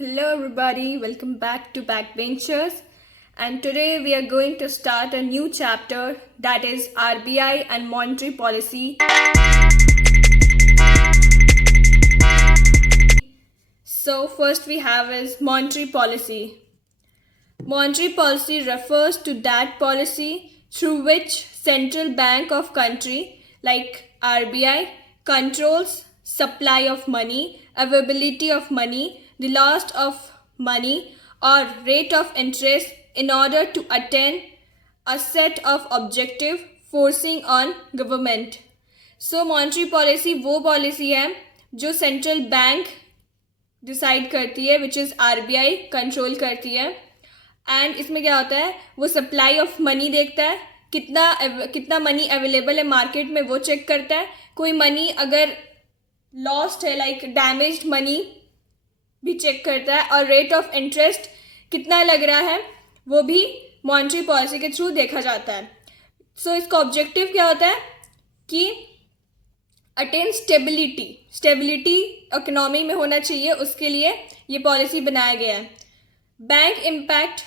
Hello, everybody. Welcome back to Backbenchers. And today we are going to start a new chapter, that is RBI and monetary policy. So, first we have is monetary policy. Monetary policy refers to that policy through which central bank of country like RBI controls supply of money, availability of money, the loss of money or rate of interest in order to attain a set of objective forcing on government. So monetary policy वो policy है जो central bank decide करती है, which is RBI control करती है. And इसमें क्या होता है, वो सप्लाई ऑफ मनी देखता है, कितना मनी अवेलेबल है मार्केट में वो चेक करता है. कोई मनी अगर लॉस्ट है लाइक डैमेज्ड मनी भी चेक करता है, और रेट ऑफ इंटरेस्ट कितना लग रहा है वो भी मॉनेटरी पॉलिसी के थ्रू देखा जाता है. सो इसका ऑब्जेक्टिव क्या होता है कि अटेन स्टेबिलिटी इकोनॉमी में होना चाहिए, उसके लिए ये पॉलिसी बनाया गया है. Bank impact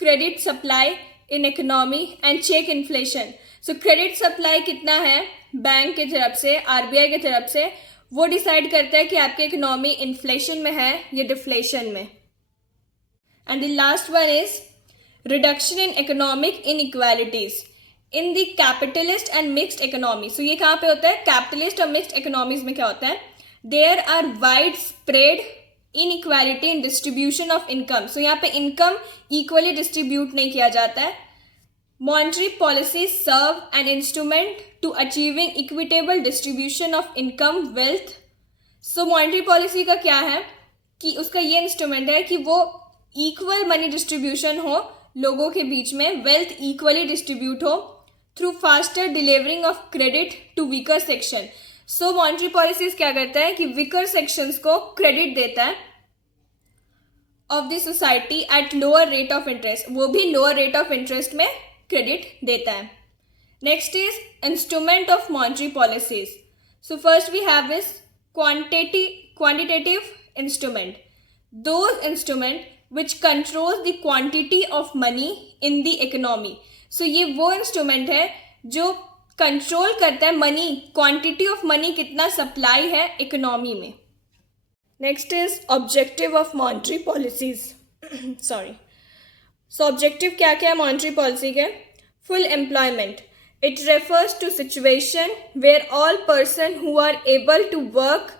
credit supply in economy and check inflation. So credit supply कितना है बैंक की तरफ से, आरबीआई की तरफ से, वो डिसाइड करता है कि आपकी इकोनॉमी इन्फ्लेशन में है या डिफ्लेशन में. And the last one is reduction in economic inequalities in the capitalist and mixed economy. So ये कहाँ पे होता है, कैपिटलिस्ट और मिक्स्ड इकोनॉमीज में क्या होता है, there are wide spread inequality in distribution of income. So यहाँ पे इनकम इक्वली डिस्ट्रीब्यूट नहीं किया जाता है. Monetary policies serve an instrument to achieving equitable distribution of income, wealth. So monetary policy का क्या है कि उसका ये इंस्ट्रूमेंट है कि वो इक्वल मनी डिस्ट्रीब्यूशन हो लोगों के बीच में, वेल्थ इक्वली डिस्ट्रीब्यूट हो through faster delivering of credit to weaker section. So monetary policies क्या करता है कि वीकर सेक्शंस को क्रेडिट देता है of the society at lower rate of interest, वो भी लोअर रेट ऑफ इंटरेस्ट में क्रेडिट देता है. Next is instrument of monetary policies. So first we have this quantitative instrument, those instrument which controls the quantity of money in the economy. So ये वो instrument है जो control करता है money, quantity of money कितना supply है economy में. Next is objective of monetary policies. Sorry. So objective क्या क्या है मॉनेटरी पॉलिसी के, full employment. It refers to situation where all person who are able to work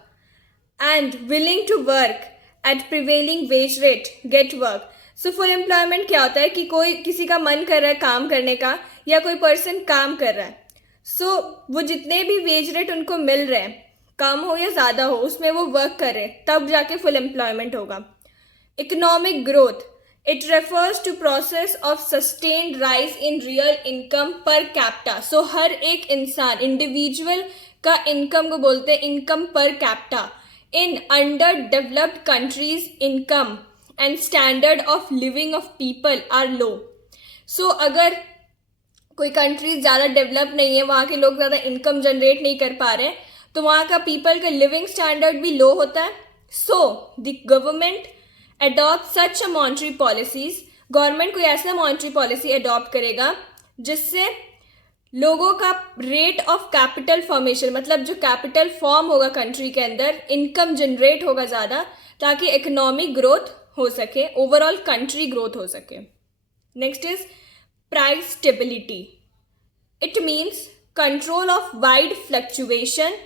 and willing to work at prevailing wage rate get work. So full employment क्या होता है कि कोई किसी का मन कर रहा है काम करने का, या कोई पर्सन काम कर रहा है, सो वो जितने भी वेज रेट उनको मिल रहे हैं, कम हो या ज़्यादा हो, उसमें वो वर्क करे, तब जाके फुल एम्प्लॉयमेंट होगा. Economic growth, it refers to process of sustained rise in real income per capita. So हर एक इंसान इंडिविजुअल का इनकम को बोलते हैं income per capita. In underdeveloped countries income and standard of living of people are low. So अगर कोई countries ज़्यादा develop नहीं है, वहाँ के लोग ज़्यादा इनकम जनरेट नहीं कर पा रहे, तो वहाँ का पीपल का लिविंग स्टैंडर्ड भी लो होता है. So the government adopt such a monetary policies. Government कोई ऐसा मॉनेटरी पॉलिसी अडॉप्ट करेगा जिससे लोगों का रेट ऑफ कैपिटल फॉर्मेशन, मतलब जो कैपिटल फॉर्म होगा कंट्री के अंदर, इनकम जनरेट होगा ज़्यादा, ताकि इकोनॉमिक ग्रोथ हो सके, ओवरऑल कंट्री ग्रोथ हो सके. Next is price stability. It means control of wide fluctuation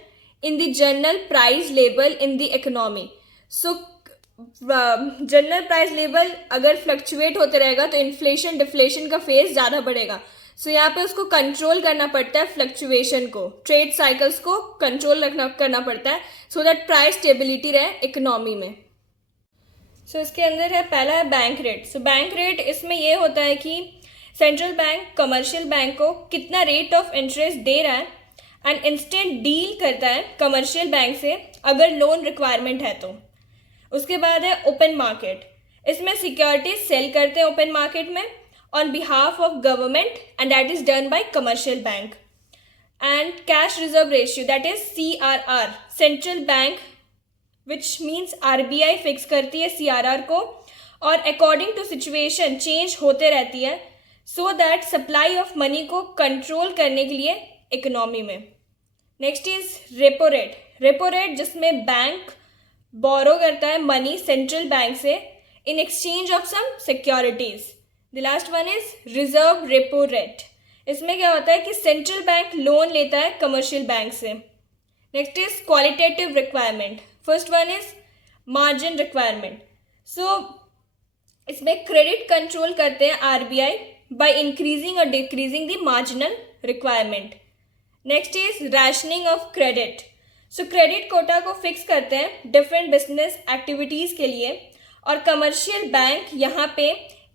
in the general price level in the economy. So general price level अगर फ्लक्चुएट होते रहेगा तो इन्फ्लेशन डिफ्लेशन का फेज ज़्यादा बढ़ेगा. सो यहाँ पे उसको कंट्रोल करना पड़ता है, फ्लक्चुएशन को, ट्रेड साइकिल्स को कंट्रोल करना पड़ता है, सो दैट प्राइस स्टेबिलिटी रहे इकोनॉमी में. सो इसके अंदर है, पहला है bank rate. So bank rate इसमें ये होता है कि सेंट्रल बैंक कमर्शियल बैंक को कितना रेट ऑफ इंटरेस्ट दे रहा है एंड इंस्टेंट डील करता है कमर्शियल बैंक से अगर लोन रिक्वायरमेंट है तो. उसके बाद है ओपन मार्केट. इसमें सिक्योरिटीज सेल करते हैं ओपन मार्केट में on behalf of government and that is done by commercial bank. And cash reserve ratio, that is CRR, central bank which means RBI fix करती है सीआरआर को, और according to situation change होते रहती है, so that supply of money को control करने के लिए इकोनॉमी में. Next is repo rate. Repo rate जिसमें बैंक बोरो करता है मनी सेंट्रल बैंक से in exchange of some securities. The last one is reserve repo rate. इसमें क्या होता है कि सेंट्रल बैंक लोन लेता है कमर्शियल बैंक से. Next is qualitative requirement. First one is margin requirement. So इसमें क्रेडिट कंट्रोल करते हैं आरबीआई बाय इंक्रीजिंग और decreasing the marginal requirement. Next is rationing of credit. So credit quota को fix करते हैं डिफरेंट बिजनेस एक्टिविटीज़ के लिए, और कमर्शियल बैंक यहाँ पे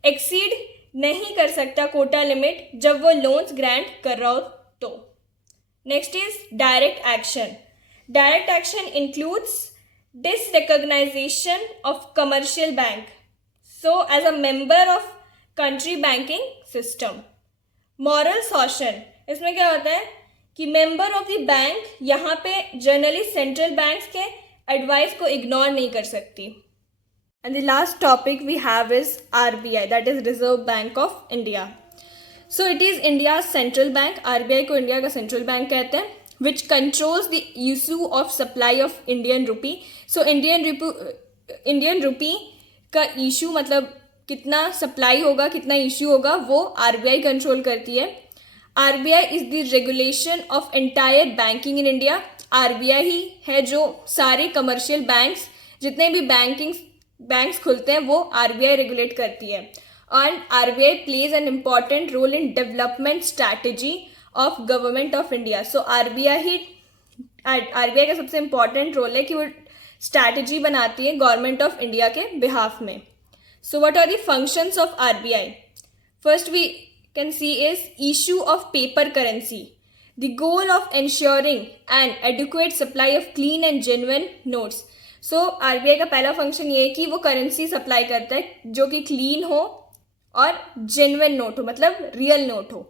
एक्सीड नहीं कर सकता कोटा लिमिट जब वो लोन्स ग्रांट कर रहा हो तो. Next is direct action. Direct action includes derecognization of commercial bank so as a member of country banking system. Moral suasion. इसमें क्या होता है कि मेंबर ऑफ द बैंक यहाँ पे जनरली सेंट्रल बैंक्स के एडवाइस को इग्नोर नहीं कर सकती. And the last topic we have is RBI, that is Reserve Bank of India. So it is India central bank. RBI को इंडिया का central bank कहते हैं, which controls the issue of supply of Indian rupee. So Indian rupee का issue मतलब कितना supply होगा, कितना issue होगा, वो आरबीआई कंट्रोल करती है. RBI is the regulation of entire banking in India. RBI ही है जो सारे कमर्शियल बैंक्स, जितने भी बैंक्स खुलते हैं, वो आरबीआई रेगुलेट करती है. And RBI plays an important role in development strategy of government of India. So RBI का सबसे इम्पॉर्टेंट रोल है कि वो स्ट्रैटेजी बनाती है गवर्नमेंट ऑफ इंडिया के बिहाफ में. So what are the functions of RBI? First we can see is issue of paper currency. The goal of ensuring an adequate supply of clean and genuine notes. So RBI का पहला function ये है कि वो currency supply करता है जो कि क्लीन हो और जेन्युइन नोट हो, मतलब रियल नोट हो.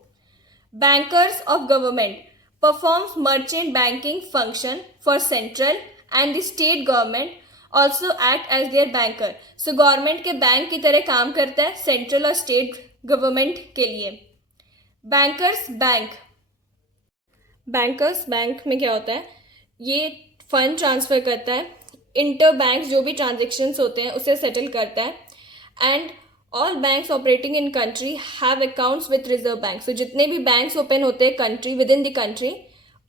Bankers of government performs merchant banking function for central and the state government also act as their banker. So government के बैंक की तरह काम करता है सेंट्रल और स्टेट गवर्नमेंट के लिए. बैंकर्स बैंक में क्या होता है, ये फंड ट्रांसफ़र करता है, इंटर बैंक जो भी ट्रांजेक्शन्स होते हैं उसे सेटल करता है. And all banks operating in country have accounts with Reserve Bank. So जितने भी बैंक्स ओपन होते हैं country, within the country,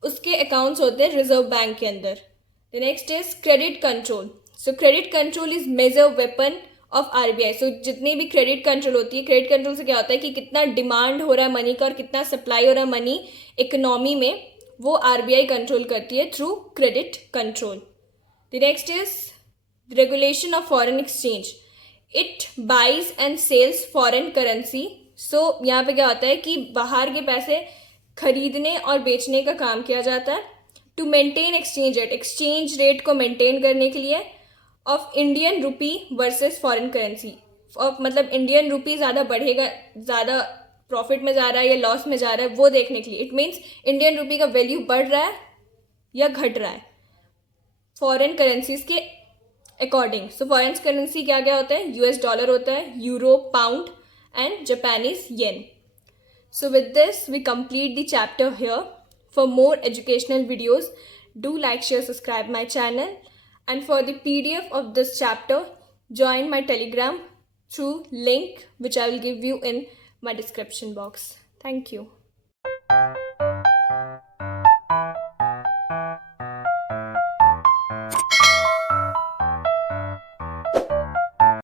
उसके अकाउंट्स होते हैं रिजर्व बैंक के अंदर. The next is credit control. So credit control is major weapon of RBI. So जितनी भी क्रेडिट कंट्रोल होती है, क्रेडिट कंट्रोल से क्या होता है कि कितना डिमांड हो रहा है मनी का और कितना सप्लाई हो रहा है मनी इकोनॉमी में, वो आरबीआई कंट्रोल करती है through credit control. The next is regulation of foreign exchange. It buys and sells foreign currency. So यहाँ पे क्या होता है कि बाहर के पैसे खरीदने और बेचने का काम किया जाता है. टू मेंटेन एक्सचेंज रेट को मेंटेन करने के लिए of Indian rupee versus foreign currency. मतलब इंडियन रुपी ज़्यादा बढ़ेगा, ज़्यादा प्रॉफिट में जा रहा है या लॉस में जा रहा है, वो देखने के लिए. इट मीन्स इंडियन रुपी का वैल्यू बढ़ रहा है या घट रहा है फॉरेन करेंसीज के अकॉर्डिंग. सो फॉरेन करेंसी क्या क्या होता है? यूएस डॉलर होता है, euro, pound and Japanese yen. So with this we complete the chapter here. For more educational videos, do like, share, subscribe my channel. And for the PDF of this chapter, join my Telegram through link which I will give you in my description box. Thank you.